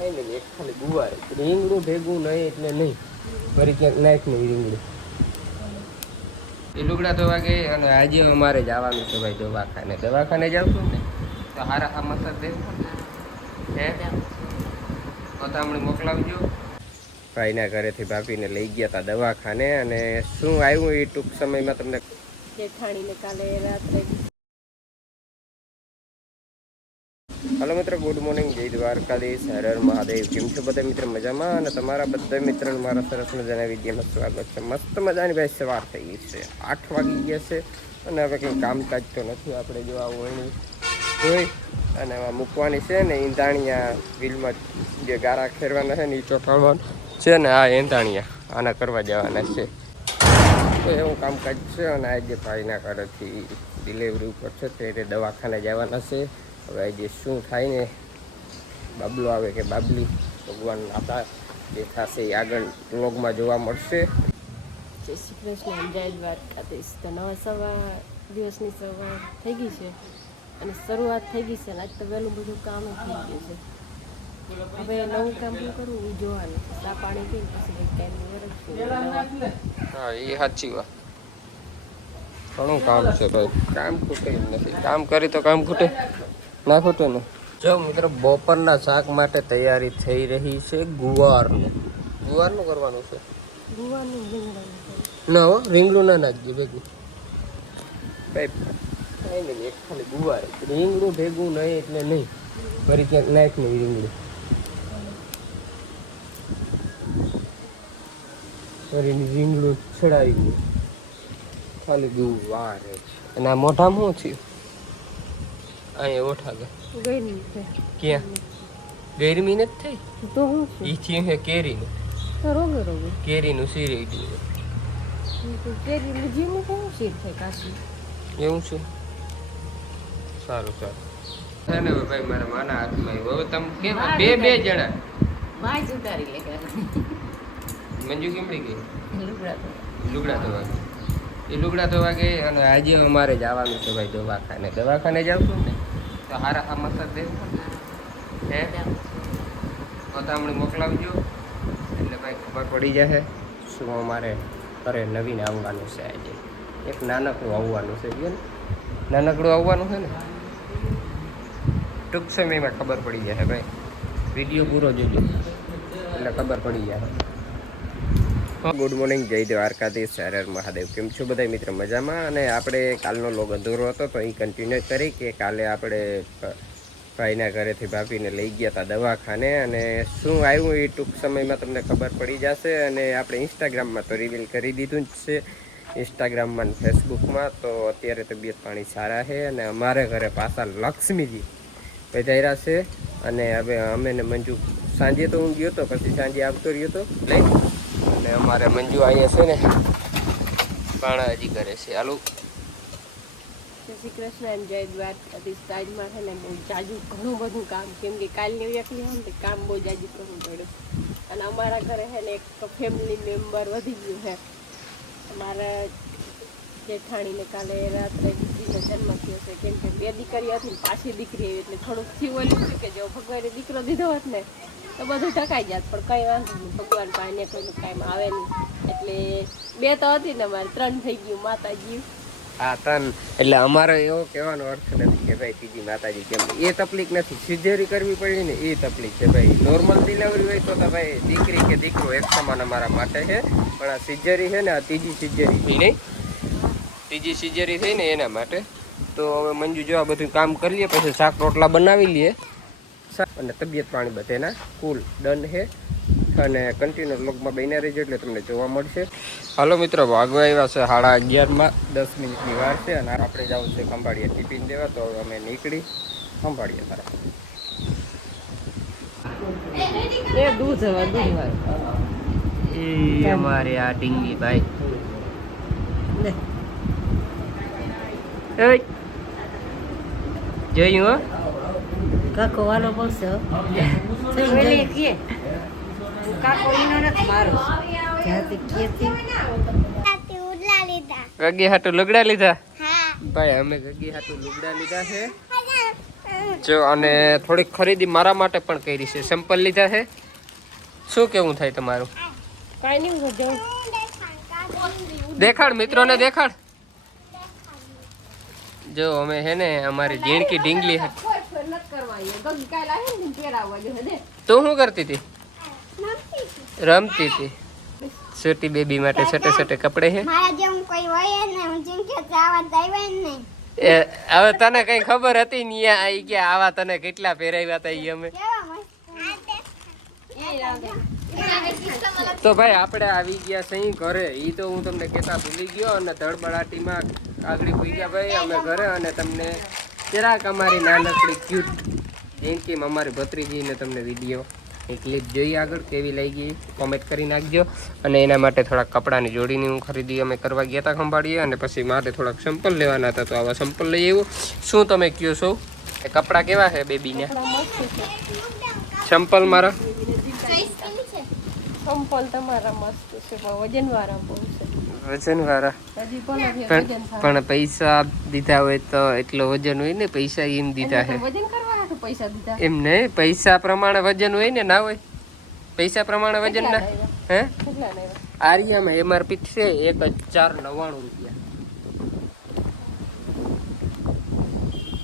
નહીં એક ખાલી ગુવાર રીંગણું ભેગું નહીં એટલે નહીં ફરી ક્યાંક નાખ નહીં રીંગણું એ લુગડા ધોવા ગઈ અને આજે અમારે જવાનું છે ભાઈ દવાખાને જાઉં છું ને તો હારા હા મસાજ દે હે પતામણી મોકલાવજો ભાઈના ઘરેથી ભાભીને લઈ ગયા હતા દવાખાને અને શું આવ્યું એ ટૂંક સમયમાં તમને જેઠાણીને કાલે રાત્રે. હલો મિત્રો, ગુડ મોર્નિંગ, જય દ્વારકાધીશ, હર હર મહાદેવ. કેમ છો બધા મિત્ર? મજામાં? અને તમારા બધા મિત્રોને મારા સરસ મજાના વિડીયોમાં સ્વાગત છે. મસ્ત મજાની ભાઈ સવાર થઈ ગઈ છે, 8 વાગી ગયા છે અને હવે કંઈ કામકાજ તો નથી. આપણે જો આ ઓળણી ધોઈ અને એમાં મૂકવાની છે ને ઈંધાણિયા વ્હીલમાં જે ગારા ખેરવાના છે ને એ ચોંટાડવાનું છે ને આ ઈંધાણિયા આના કરવા જવાના છે. તો એવું કામકાજ છે અને આજે ભાઈના ઘરેથી ડિલિવરી ઉપર છે ત્યારે દવાખાને જવાના છે. હવે આજે શું થાય ને, બાબલો આવે કે બાબલી, ભગવાન આપણા જે થશે એ આગળ વ્લોગમાં જોવા મળશે. જય શ્રી કૃષ્ણ, જય દ્વારકાધીશ. તો નવા દિવસની સવાર થઈ ગઈ છે અને શરૂઆત થઈ ગઈ છે. આજ તો વહેલું બધું કામ થઈ ગયું છે. હવે નવું કામ શું કરવું એ જોવાનું. ચા પાણી પીને પછી ટાઈમ વરસ. હા, એ સાચી વાત. ઘણું કામ છે ભાઈ, કામ ખૂટે નથી. કામ કરી તો કામ ખૂટે ના ખૂટે ને. જો મિત્રો, બપોરના શાક માટે તૈયારી થઈ રહી છે. ગુવારનું કરવાનું છે. ના હો, રીંગણું ના નાખજો ભેગું ભાઈ. નહીં એક ખાલી ગુવાર રીંગણું ભેગું નહીં એટલે નહીં ફરી ક્યાંક નાખ નહીં રીંગણું ફરી રીંગણું છડાવી ગયું ખાલી ગુવાર છે. અને આ મોઢામાં શું થયું? અહીંયા ઓઠા ગયા ક્યાં ગરમી નથી થઈ તો હું ઈ થયું છે કેરીનું. રોગે કેરીનું શીરી ગયું. કેરીનું જીનું કેવું શીર થાય કાશી એવું છે. સારું છે ને ભાઈ, મારા માના હાથમાં હવે તમે કેમ બે જણા માય ઉતારી લે. મંજુ કેમડી ગઈ લુગડા ધોવા ગઈ. એ લુગડા ધોવા ગઈ અને આજે અમારે જવાનું છે ભાઈ દવાખાને જાઉં છું ને તો હારા હા મસાજ દે હે પતામણી મોકલાવજો એટલે ભાઈ ખબર પડી જશે શું અમારે ઘરે નવીન આવવાનું છે. આજે એક નાનકડું આવવાનું છે. નાનકડું આવવાનું છે ને ટૂંક સમયમાં ખબર પડી જશે ભાઈ. વિડીયો પૂરો જોજો એટલે ખબર પડી જશે. ગુડ મોર્નિંગ, જય દ્વારકાધીશ, હર હર મહાદેવ. કેમ છો બધા મિત્ર? મજામાં? અને આપણે કાલનો લોગ અધૂરો હતો તો એ કન્ટિન્યુ કરી કે કાલે આપણે ભાઈના ઘરેથી ભાભીને લઈ ગયા હતા દવાખાને અને શું આવ્યું એ ટૂંક સમયમાં તમને ખબર પડી જશે. અને આપણે ઇન્સ્ટાગ્રામમાં તો રિવીલ કરી દીધું જ છે, ઇન્સ્ટાગ્રામમાં અને ફેસબુકમાં. તો અત્યારે તબિયત પાણી સારા છે અને અમારે ઘરે પાછા લક્ષ્મીજી પધાર્યા છે. અને હવે અમે ને મંજુ સાંજે તો હું ગયો હતો, પછી સાંજે આવતો રહ્યો હતો લઈ. અને અમારે મંજુ અહીંયા છે ને પાણાજી કરે છે. હાલો, જય શ્રી કૃષ્ણ એમ જય દ્વારકાધીશ. આજમાં છે ને બહુ જાજુ ઘણું બધું કામ, કેમ કે કાલની વ્યક્તિ હોય ને કામ બહુ જાજુ કરવું પડ્યું. અને અમારા ઘરે છે ને એક ફેમિલી મેમ્બર વધી ગયું છે. અમારા જેઠાણીને કાલે રાત્રે દીકરીનો જન્મ થયો છે. કેમ કે 2 દીકરી હતી ને પાછી દીકરી આવી એટલે થોડુંક થયું છે કે જો ભગવાને દીકરો દીધો હોત ને તો બધું ટકાઈ જાત. પણ કંઈ વાંધો નહીં, ભગવાન પાસે કોઈનું કાંઈ આવે નહીં. એટલે 2 તો હતી ને અમારે 3 થઈ ગયું માતાજી. હા 3 એટલે અમારો એવો કહેવાનો અર્થ નથી કે ભાઈ ત્રીજી માતાજી કેમ, એ તકલીફ નથી. સિઝેરી કરવી પડી ને એ તકલીફ છે ભાઈ. નોર્મલ ડિલિવરી હોય તો ભાઈ દીકરી કે દીકરો એક સમાન અમારા માટે છે. પણ આ સિઝેરી છે ને, આ ત્રીજી સિઝેરી થઈ નહીં, ત્રીજી સિઝેરી થઈ ને એના માટે. તો હવે મંજુ જો આ બધું કામ કરી લઈએ, પછી શાક રોટલા બનાવી લઈએ અને તબિયત પાણી બધાના કુલ ડન છે. અને કન્ટિન્યુ વ્લોગમાં બન્યા રહેજો એટલે તમને જોવા મળશે. હાલો મિત્રો, વાગવા આવ્યા છે 11:30, 10 મિનિટની વાર છે અને આપણે જવું છે ખંભાળીએ ટિફિન દેવા. તો હવે અમે નીકળી ખંભાળીએ તારા. એ દૂધ એ અમારે આ ટીંગી ભાઈ જોયું હો કાકો વાલો બોલશે કાકો ઈનો નથી મારો જાતી કેતી ગગી હાટુ લુગડા લીધા. ભાઈ અમે ગગી હાટુ લુગડા લીધા છે જો અને થોડીક ખરીદી મારા માટે પણ કરી છે. સેમ્પલ લીધા છે. શું કેવું થાય તમારું? કાંઈ નહીં જાઉં. દેખાડ મિત્રોને દેખાડ. જો અમે હે ને અમારી ઝીણકી ઢીંગલી હે. તું શું કરતી હતી? રમતી હતી. છોટી બેબી માટે છોટે છોટે કપડે છે. હવે તને કઈ ખબર હતી ને આઈ કે આવા તને કેટલા પહેરાવ્યા હતા ઈ અમે. તો ભાઈ આપણે આવી ગયા સહી ઘરે. ઈ તો હું તમને કહેતા ભૂલી ગયો અને ધડબડાટીમાં આગળ પૂગ્યા ભાઈ અમે ઘરે. અને તમને જરાક અમારી નાનકડી ક્યુટ જિંદગી અમારી ભત્રીજીને તમને વિડીયો એક ક્લિપ જોઈ આગળ કેવી લાગી કોમેન્ટ કરી નાખજો. અને એના માટે થોડાક કપડાની જોડીની હું ખરીદી અમે કરવા ગયા હતા ખંભાળીએ. અને પછી મારે થોડાક સંપલ લેવાના હતા તો આવા સંપલ લઈ આવ્યો. શું તમે કહો છો એ કપડાં કેવા છે બેબીને? સંપલ મારા સંપલ તમારા મસ્ત છે પણ વજનવાળા બહુ છે. વજનવાળા હજી પણ પણ પૈસા દીધા હોય તો એટલો વજન હોય ને. પૈસા એમ દીધા છે વજન કરવા હાટુ પૈસા દીધા. એમ નહીં, પૈસા પ્રમાણે વજન હોય ને. ના હોય પૈસા પ્રમાણે વજન ના હે. કેટલા લેવા? આર્યામાં એમઆરપી છે 1499 રૂપિયા.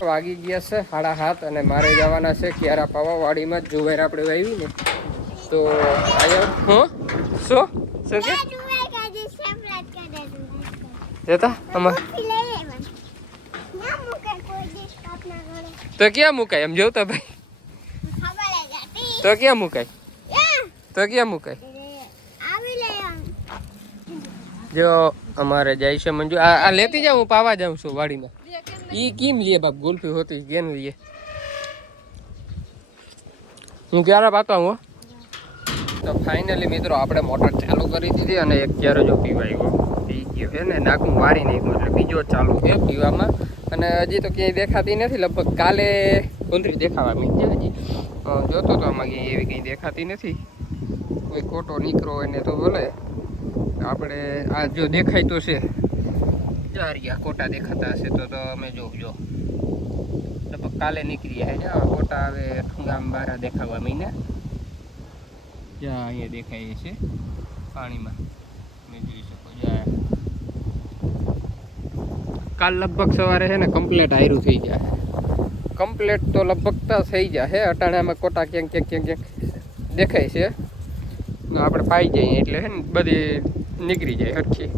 વાગી ગયા છે 7:30 અને મારે જવાના છે ક્યારા પાવા વાડીમાં. જુવેર આપણે વાવી ને તો આયા હું શું શું કે જતા અમાર તો ક્યાં મુકાય એમ જોતા ભાઈ? તો ક્યાં મુકાય? તો ક્યાં મુકાય? જો અમારે જાય છે મંજુ. આ લેતી જાઉં, હું પાવા જાઉં છું વાડીમાં. ઈ કેમ લે બાપ? ગુલ્ફી હોતી કેમ લે? હું ક્યારે પાતો હું. તો ફાઇનલી મિત્રો આપણે મોટર ચાલુ કરી દીધી અને એક ક્યારે જો પીવાયો પી ગયો છે ને નાખું વાળી નાખ્યું એટલે બીજો ચાલુ છે પીવામાં. અને હજી તો ક્યાંય દેખાતી નથી. લગભગ કાલે કુંદરી દેખાવા મીંજે. હજી જોતો તો આમાં ક્યાંય એવી કંઈ દેખાતી નથી. કોઈ ખોટો નીકળો હોય ને તો બોલે. આપણે આ જો દેખાય તો છે જારિયા કોટા દેખાતા હશે તો અમે જોજો. લગભગ કાલે નીકળી જાય કોટા આવે ગામ બારા દેખાવા મહિના. જ્યાં અહીંયા દેખાય છે પાણીમાં તમે જોઈ શકો. જ્યાં કાલ લગભગ સવારે છે ને કમ્પ્લેટ હાયરું થઈ જાય. કમ્પ્લેટ તો લગભગ તો થઈ જાય. અટાણામાં કોટા ક્યાંક ક્યાંક ક્યાંક દેખાય છે. આપણે પાઈ જઈએ એટલે છે ને બધી નીકળી જાય હરખી.